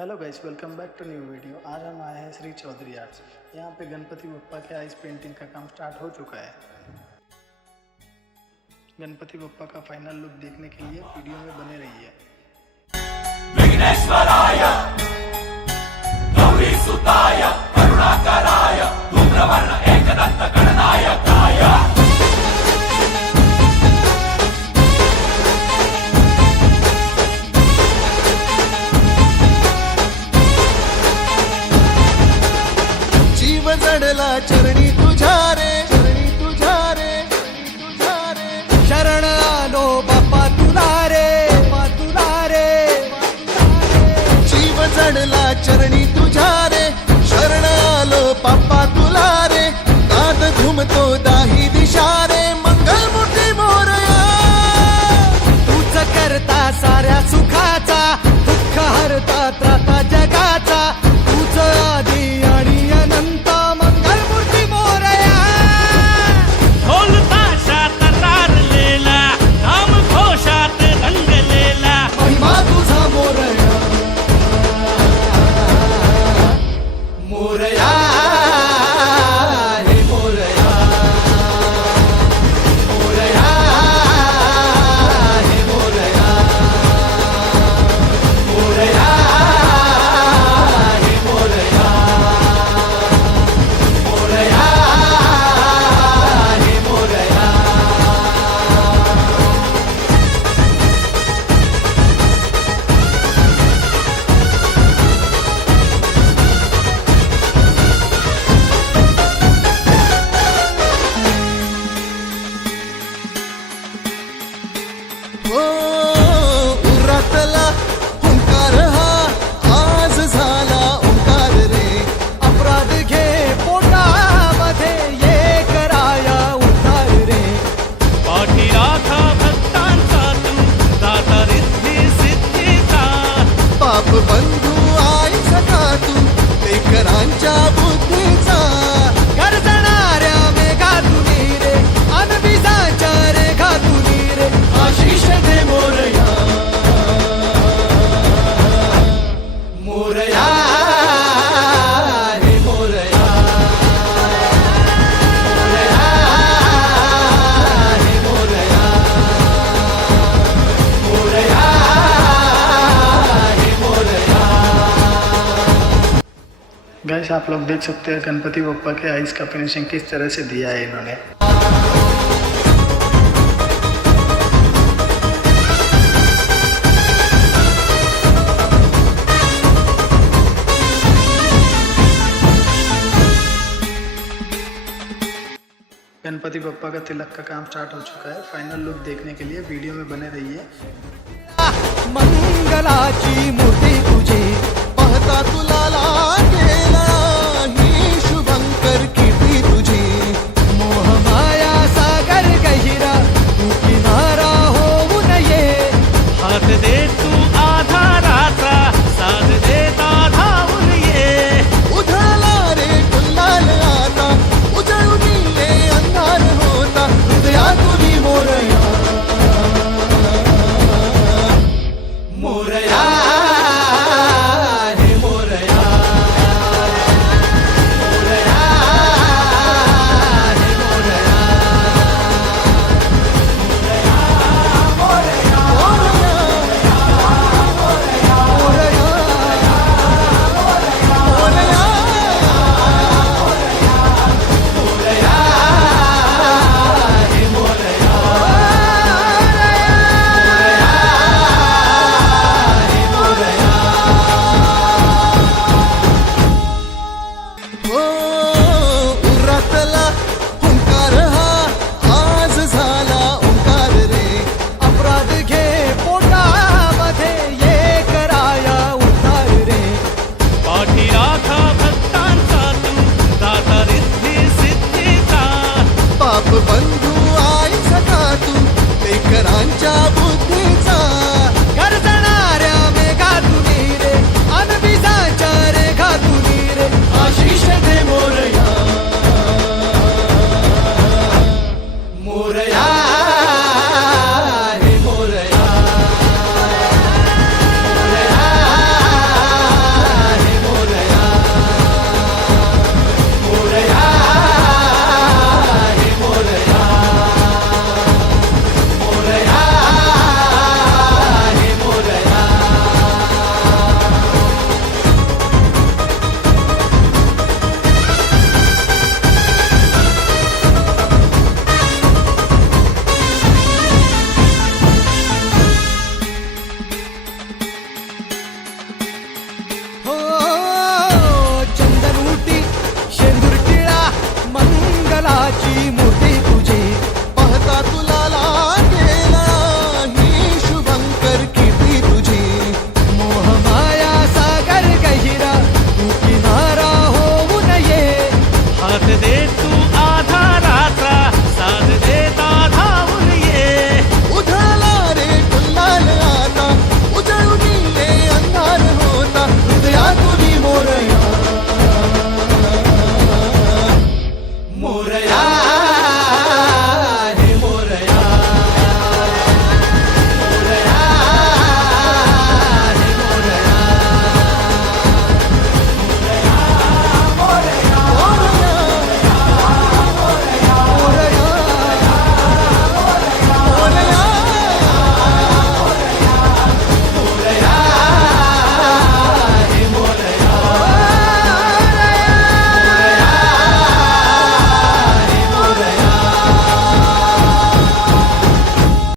Hello guys, welcome back to new video. आज हम आए हैं श्री चौधरी आर्ट्स। यहाँ पे गणपति बप्पा के आइस पेंटिंग का काम स्टार्ट हो चुका है। गणपति बप्पा का फाइनल लुक देखने के लिए वीडियो में बने रहिए। विघ्नेश्वराय गौरी सुताय करुणाकराय धूम्रवर्ण एकदंत गणनायकाय जीव जडला चरणी तुझ्या रे, शरण आलो बाप्पा तुला रे, जीव जडला चरणी तुझ्या रे, शरण आलो बाप्पा तुला रे, नाद घुमतो दाही दिशा रे, मंगलमूर्ती मोरया, तूच करता साऱ्या सुखाचा, दुःख हरता त्राता जगाचा, तूच आदी आणि अनंत, मंगलमूर्ती मोरया. ढोल ताशात तारलेला नाम घोषात रंगलेला महिमा तुझा मोरया, मोरया हे मोरया, मोरया हे मोरया, मोरया हे मोरया, मोरया हे मोरया. हो उरातला ओंकार हा आज झाला ओंकार रे, अपराध घे पोटामध्ये ये कराया उद्धार रे, पाठी राखा भक्तांचा तू दाता रिद्धी सिद्धीचा पाप बंधू आई सखा तू लेकरांच्या बुद्धीचा, गरजणाऱ्या मेघा तुनी रे, अनबिजाच्या रेखा तुनी रे, आशिष दे मोरया, मोरया हे मोरया, मोरया हे मोरया, मोरया हे मोरया. गाइस, आप लोग देख सकते हैं गणपति बप्पा के आइस का फिनिशिंग किस तरह से दिया है इन्होंने। गणपति बप्पा का तिलक का काम स्टार्ट हो चुका है। फाइनल लुक देखने के लिए वीडियो में बने रहिए। मंगलाची मूर्ती तुझी पाहता तुला